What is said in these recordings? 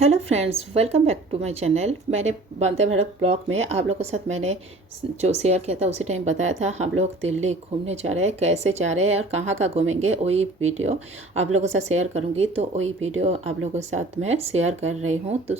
Hello friends, welcome back to my channel. मैंने Vande Bharat blog में आप लोगों के साथ मैंने जो शेयर किया था उसी टाइम बताया था हम लोग दिल्ली घूमने जा रहे हैं, कैसे जा रहे हैं और कहाँ कहाँ घूमेंगे, वही वीडियो आप लोगों के साथ शेयर करूँगी। तो वही वीडियो आप लोगों के साथ मैं शेयर कर रही हूँ। तो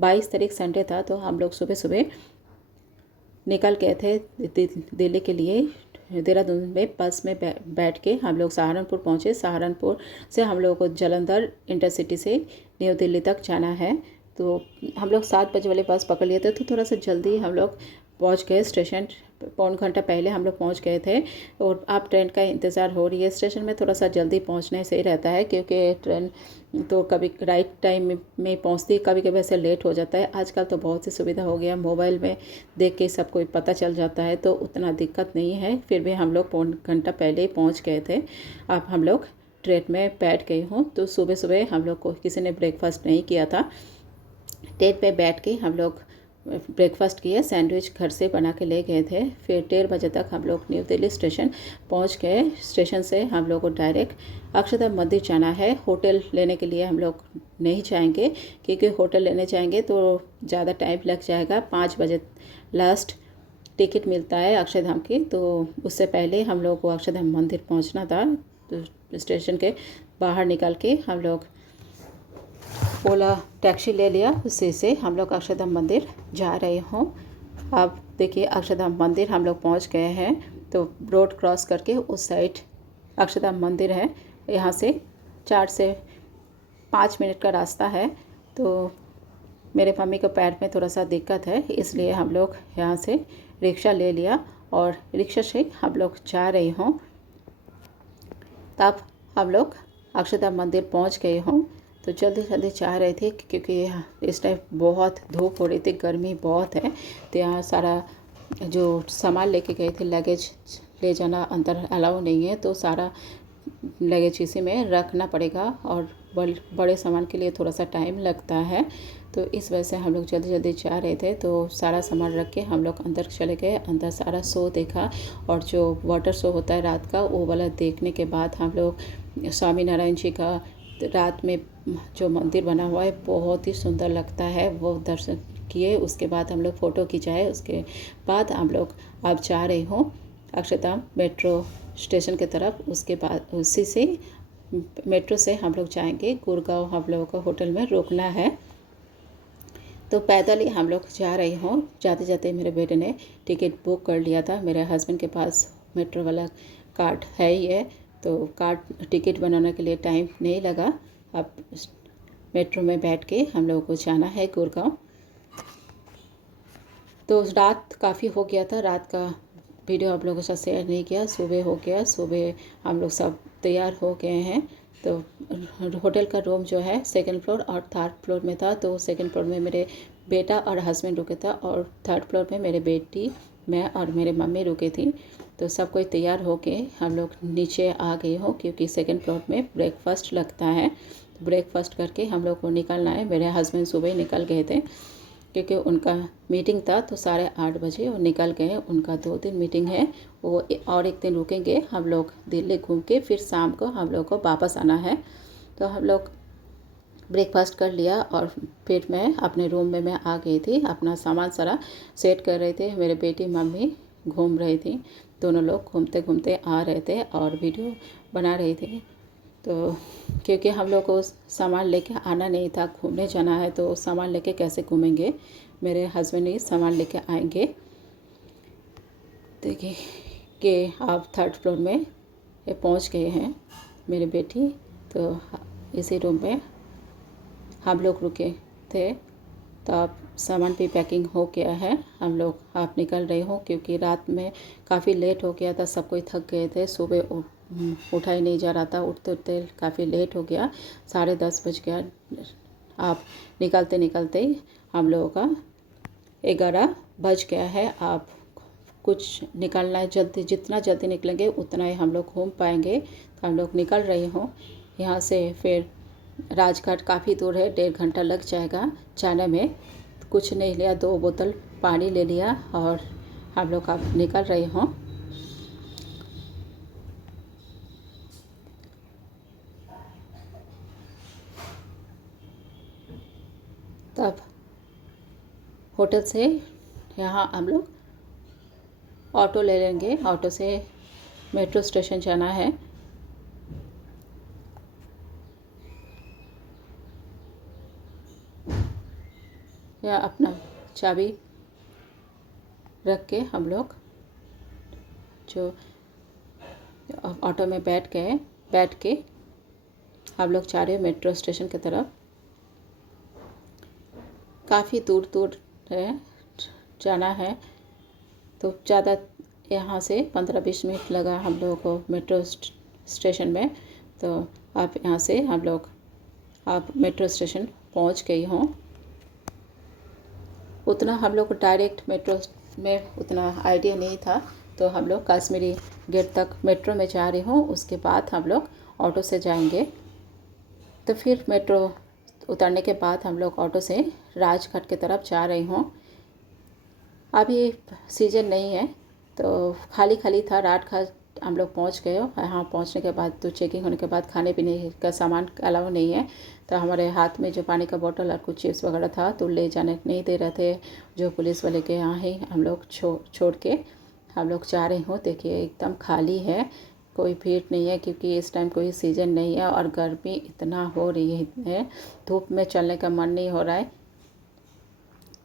22 तारीख संडे था, तो हम लोग सुबह सुबह निकल गए थे दिल्ली के लिए। देहरादून में बस में बैठ के हम लोग सहारनपुर पहुँचे। सहारनपुर से हम लोगों को जालंधर इंटरसिटी से न्यू दिल्ली तक जाना है। तो हम लोग 7 बजे वाले बस पकड़ लिए थे, तो थोड़ा सा जल्दी हम लोग पहुँच गए स्टेशन। पौन घंटा पहले हम लोग पहुँच गए थे। और अब ट्रेन का इंतज़ार हो रही है। स्टेशन में थोड़ा सा जल्दी पहुँचने से ही रहता है, क्योंकि ट्रेन तो कभी राइट टाइम में पहुँचती, कभी कभी ऐसे लेट हो जाता है। आजकल तो बहुत सी सुविधा हो गया, मोबाइल में देख के सब कोई पता चल जाता है, तो उतना दिक्कत नहीं है। फिर भी हम लोग पौन घंटा पहले ही पहुँच गए थे। अब हम लोग ट्रेन में बैठ गए हूँ। तो सुबह सुबह हम लोग को किसी ने ब्रेकफास्ट नहीं किया था। ट्रेन पे बैठ के हम लोग ब्रेकफास्ट किए, सैंडविच घर से बना के ले गए थे। फिर 1:30 बजे तक हम लोग न्यू दिल्ली स्टेशन पहुंच गए। स्टेशन से हम लोग को डायरेक्ट अक्षरधाम मंदिर जाना है। होटल लेने के लिए हम लोग नहीं जाएंगे, क्योंकि होटल लेने जाएंगे तो ज़्यादा टाइम लग जाएगा। 5 बजे लास्ट टिकट मिलता है अक्षरधाम की, तो उससे पहले हम लोग को अक्षरधाम मंदिर पहुँचना था। तो स्टेशन के बाहर निकल के हम लोग ओला टैक्सी ले लिया, उसी से हम लोग अक्षरधाम मंदिर जा रहे हों। अब देखिए अक्षरधाम मंदिर हम लोग पहुंच गए हैं। तो रोड क्रॉस करके उस साइड अक्षरधाम मंदिर है। यहाँ से 4 से 5 मिनट का रास्ता है। तो मेरे मम्मी को पैर में थोड़ा सा दिक्कत है, इसलिए हम लोग यहाँ से रिक्शा ले लिया और रिक्शा से हम लोग जा रहे हों। तब हम लोग अक्षरधाम मंदिर पहुँच गए हों। तो जल्दी जल्दी चाह रहे थे, क्योंकि इस टाइम बहुत धूप हो रही थी, गर्मी बहुत है। तो यहाँ सारा जो सामान लेके गए थे, लगेज ले जाना अंदर अलाउ नहीं है, तो सारा लगेज इसी में रखना पड़ेगा। और बड़े सामान के लिए थोड़ा सा टाइम लगता है, तो इस वजह से हम लोग जल्दी जल्दी जा रहे थे। तो सारा सामान रख के हम लोग अंदर चले गए। अंदर सारा शो देखा, और जो वाटर शो होता है रात का, वो वाला देखने के बाद हम लोग स्वामी नारायण जी का रात में जो मंदिर बना हुआ है बहुत ही सुंदर लगता है, वो दर्शन किए। उसके बाद हम लोग फ़ोटो खिंचाए। उसके बाद हम लोग अब जा रहे हों अक्षरधाम मेट्रो स्टेशन की तरफ। उसके बाद उसी से मेट्रो से हम लोग जाएंगे गुड़गांव। हम लोगों को होटल में रुकना है। तो पैदल ही हम लोग जा रहे हों। जाते जाते मेरे बेटे ने टिकट बुक कर लिया था। मेरे हस्बैंड के पास मेट्रो वाला कार्ड है ही है, तो कार्ड टिकट बनाने के लिए टाइम नहीं लगा। अब मेट्रो में बैठ के हम लोगों को जाना है गुड़गांव। तो रात काफ़ी हो गया था, रात का वीडियो आप लोगों के साथ शेयर नहीं किया। सुबह हो गया, सुबह हम लोग सब तैयार हो गए हैं। तो होटल का रूम जो है 2nd फ्लोर और 3rd फ्लोर में था। तो 2nd फ्लोर में मेरे बेटा और हस्बैंड रुके था, और 3rd फ्लोर में मेरे बेटी, मैं और मेरे मम्मी रुके थी। तो सब कोई तैयार हो के हम लोग नीचे आ गए हो, क्योंकि 2nd फ्लोर में ब्रेकफास्ट लगता है। तो ब्रेकफास्ट करके हम लोग को निकलना है। मेरे हस्बैंड सुबह ही निकल गए थे, क्योंकि उनका मीटिंग था, तो 8:30 बजे वो निकल गए। उनका 2 दिन मीटिंग है, वो और एक दिन रुकेंगे। हम लोग दिल्ली घूम के फिर शाम को हम लोग को वापस आना है। तो हम लोग ब्रेकफास्ट कर लिया, और फिर मैं अपने रूम में मैं आ गई थी। अपना सामान सारा सेट कर रहे थे। मेरे बेटी मम्मी घूम रही थी। दोनों लोग घूमते घूमते आ रहे थे और वीडियो बना रहे थे। तो क्योंकि हम लोग को सामान लेके आना नहीं था, घूमने जाना है, तो सामान लेके कैसे घूमेंगे। मेरे हस्बैंड ही सामान लेके आएंगे। देखिए कि आप 3rd फ्लोर में पहुंच गए हैं मेरी बेटी। तो इसी रूम में हम लोग रुके थे। तो अब सामान भी पैकिंग हो गया है। हम लोग आप निकल रहे हो, क्योंकि रात में काफ़ी लेट हो गया था, सब कोई थक गए थे। सुबह उठा ही नहीं जा रहा था, उठते उठते काफ़ी लेट हो गया, 10:30 बज गया। आप निकलते निकलते ही हम लोगों का 11 बज गया है। आप कुछ निकलना है जल्दी, जितना जल्दी निकलेंगे उतना ही हम लोग घूम पाएंगे। तो हम लोग निकल रहे हों यहाँ से। फिर राजघाट काफ़ी दूर है, 1.5 घंटा लग जाएगा जाने में। कुछ नहीं लिया, 2 बोतल पानी ले लिया, और हम लोग अब निकल रहे हों। तब होटल से यहाँ हम लोग ऑटो ले लेंगे। ऑटो से मेट्रो स्टेशन जाना है। या अपना चाबी रख के हम लोग जो ऑटो में बैठ के हम लोग जा रहे हैं मेट्रो स्टेशन की तरफ। काफ़ी दूर दूर है, जाना है, तो ज़्यादा यहाँ से 15-20 मिनट लगा हम लोगों को मेट्रो स्टेशन में। तो आप यहाँ से आप मेट्रो स्टेशन पहुँच गई हों। उतना हम लोग को डायरेक्ट मेट्रो में उतना आइडिया नहीं था, तो हम लोग कश्मीरी गेट तक मेट्रो में जा रहे हों, उसके बाद हम लोग ऑटो से जाएंगे। तो फिर मेट्रो उतरने के बाद हम लोग ऑटो से राजघाट की तरफ जा रही हूँ। अभी सीज़न नहीं है तो खाली खाली था। राजघाट हम लोग पहुँच गए। यहाँ पहुँचने के बाद तो चेकिंग होने के बाद खाने पीने का सामान अलाउ नहीं है, तो हमारे हाथ में जो पानी का बोतल और कुछ चिप्स वगैरह था तो ले जाने नहीं दे रहे थे। जो पुलिस वाले के यहाँ ही हम लोग छोड़ के हम लोग जा रहे हो। देखिए एकदम खाली है, कोई भीड़ नहीं है, क्योंकि इस टाइम कोई सीज़न नहीं है और गर्मी इतना हो रही है, धूप में चलने का मन नहीं हो रहा है।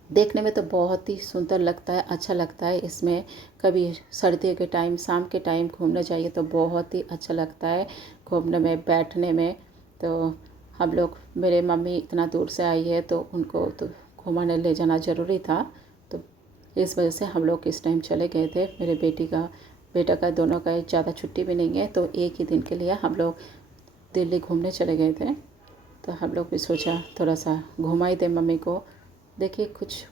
देखने में तो बहुत ही सुंदर लगता है, अच्छा लगता है। इसमें कभी सर्दियों के टाइम शाम के टाइम घूमने जाइए तो बहुत ही अच्छा लगता है घूमने में, बैठने में। तो हम लोग, मेरे मम्मी इतना दूर से आई है तो उनको तो घुमाने ले जाना ज़रूरी था, तो इस वजह से हम लोग इस टाइम चले गए थे। मेरे बेटा का दोनों का ज़्यादा छुट्टी भी नहीं है, तो एक ही दिन के लिए हम लोग दिल्ली घूमने चले गए थे। तो हम लोग भी सोचा थोड़ा सा घुमाई दे मम्मी को। देखिए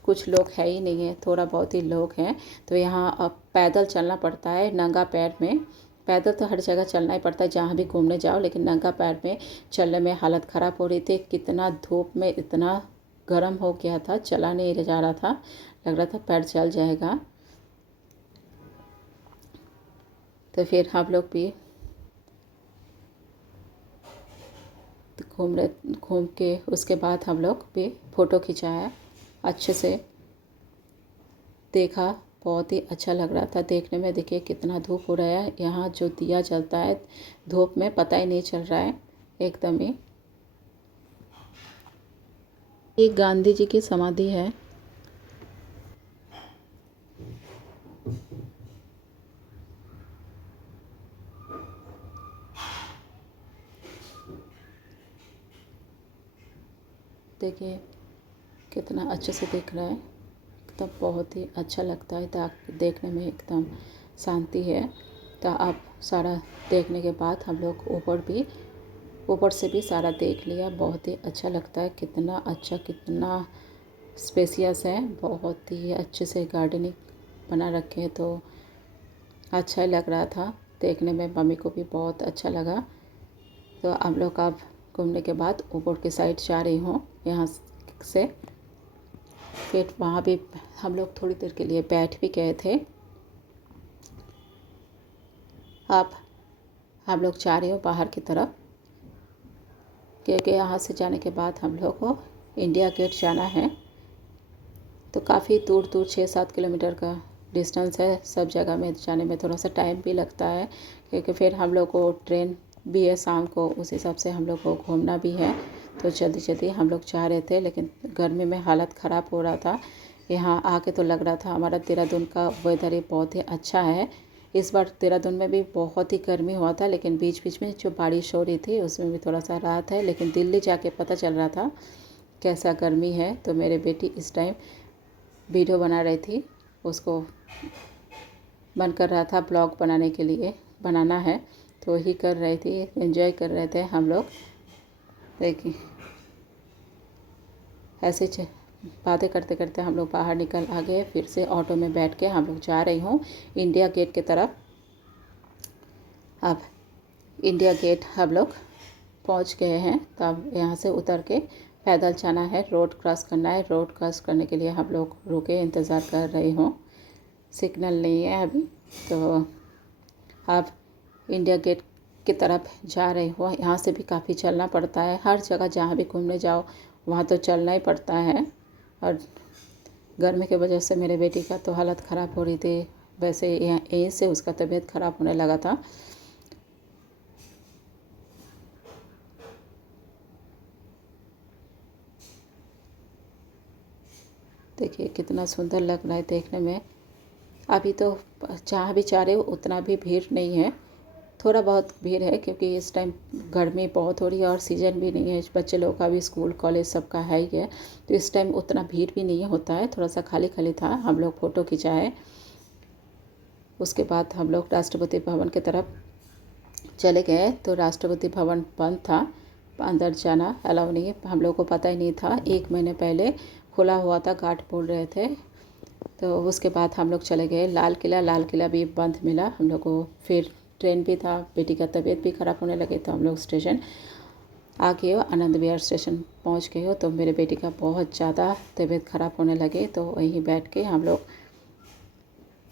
कुछ लोग है ही नहीं है, थोड़ा बहुत ही लोग हैं। तो यहाँ अब पैदल चलना पड़ता है नंगा पैर में। पैदल तो हर जगह चलना ही पड़ता है जहाँ भी घूमने जाओ, लेकिन नंगा पैर में चलने में हालत ख़राब हो रही थी। कितना धूप में इतना गर्म हो गया था, चला नहीं जा रहा था, लग रहा था पैर जल जाएगा। तो फिर हम लोग भी घूम के उसके बाद हम लोग भी फ़ोटो खिंचाया, अच्छे से देखा, बहुत ही अच्छा लग रहा था देखने में। देखिए कितना धूप हो रहा है, यहाँ जो दिया जलता है धूप में पता ही नहीं चल रहा है एकदम ही। ये गांधी जी की समाधि है। देखिए कितना अच्छे से दिख रहा है, एकदम बहुत ही अच्छा लगता है देखने में, एकदम शांति है। तो आप सारा देखने के बाद हम लोग ऊपर से भी सारा देख लिया। बहुत ही अच्छा लगता है, कितना अच्छा, कितना स्पेसियस है, बहुत ही अच्छे से गार्डनिंग बना रखे हैं, तो अच्छा लग रहा था देखने में। मम्मी को भी बहुत अच्छा लगा। तो हम लोग अब घूमने के बाद ऊपर की साइड जा रही हूँ यहाँ से। फिर वहाँ भी हम लोग थोड़ी देर के लिए बैठ भी गए थे। अब हम लोग जा रहे हो बाहर की तरफ, क्योंकि यहाँ से जाने के बाद हम लोग को इंडिया गेट जाना है। तो काफ़ी दूर 6-7 किलोमीटर का डिस्टेंस है। सब जगह में जाने में थोड़ा सा टाइम भी लगता है, क्योंकि फिर हम लोग को ट्रेन भी है शाम को, उस हिसाब से हम लोग को घूमना भी है। तो जल्दी जल्दी हम लोग जा रहे थे, लेकिन गर्मी में हालत ख़राब हो रहा था। यहाँ आके तो लग रहा था हमारा देहरादून का वेदर ही बहुत ही अच्छा है। इस बार देहरादून में भी बहुत ही गर्मी हुआ था, लेकिन बीच बीच में जो बारिश हो रही थी उसमें भी थोड़ा सा राहत है। लेकिन दिल्ली जाके पता चल रहा था कैसा गर्मी है। तो मेरे बेटी इस टाइम वीडियो बना रही थी, उसको मन कर रहा था ब्लॉग बनाने के लिए, बनाना है तो वही कर रही थी, एंजॉय कर रहे थे हम लोग। देखिए ऐसे बातें करते करते हम लोग बाहर निकल आ गए। फिर से ऑटो में बैठ के हम लोग जा रही हूँ इंडिया गेट की तरफ। अब इंडिया गेट हम लोग पहुँच गए हैं, तो अब यहाँ से उतर के पैदल जाना है, रोड क्रॉस करना है। रोड क्रॉस करने के लिए हम लोग रुके, इंतज़ार कर रही हूँ, सिग्नल नहीं है अभी। तो अब इंडिया गेट की तरफ जा रही हो। यहाँ से भी काफ़ी चलना पड़ता है, हर जगह जहाँ भी घूमने जाओ वहाँ तो चलना ही पड़ता है। और गर्मी की वजह से मेरे बेटी का तो हालत ख़राब हो रही थी। वैसे यहीं से उसका तबीयत ख़राब होने लगा था। देखिए कितना सुंदर लग रहा है देखने में। अभी तो जहाँ भी जा रहे हो उतना भी भीड़ नहीं है, थोड़ा बहुत भीड़ है क्योंकि इस टाइम गर्मी बहुत हो रही है और सीज़न भी नहीं है। बच्चे लोग का भी स्कूल कॉलेज सबका है ही है, तो इस टाइम उतना भीड़ भी नहीं होता है। थोड़ा सा खाली खाली था। हम लोग फ़ोटो खिंचाए, उसके बाद हम लोग राष्ट्रपति भवन की तरफ चले गए। तो राष्ट्रपति भवन बंद था, अंदर जाना अलाउ नहीं है। हम लोग को पता ही नहीं था, 1 महीने पहले खुला हुआ था, गार्ड बोल रहे थे। तो उसके बाद हम लोग चले गए लाल किला। लाल किला भी बंद मिला हम लोग को। फिर ट्रेन भी था, बेटी का तबीयत भी ख़राब होने लगे तो हम लोग स्टेशन आ गए हो, आनंद विहार स्टेशन पहुंच गए हो। तो मेरे बेटी का बहुत ज़्यादा तबीयत ख़राब होने लगे, तो वहीं बैठ के हम लोग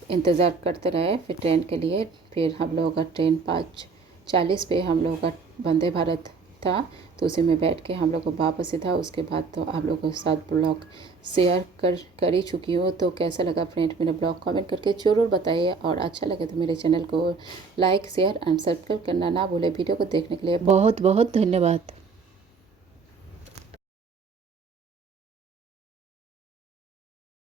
इंतज़ार करते रहे फिर ट्रेन के लिए। फिर हम लोगों का ट्रेन 5:40 पे हम लोगों का वंदे भारत था, तो उसी में बैठ के हम लोग को वापस ही था। उसके बाद तो आप लोगों के साथ ब्लॉग शेयर कर ही चुकी हूँ। तो कैसा लगा फ्रेंड मेरा ब्लॉग कमेंट करके ज़रूर बताइए, और अच्छा लगे तो मेरे चैनल को लाइक शेयर एंड सब्सक्राइब करना ना भूले। वीडियो को देखने के लिए बहुत बहुत धन्यवाद।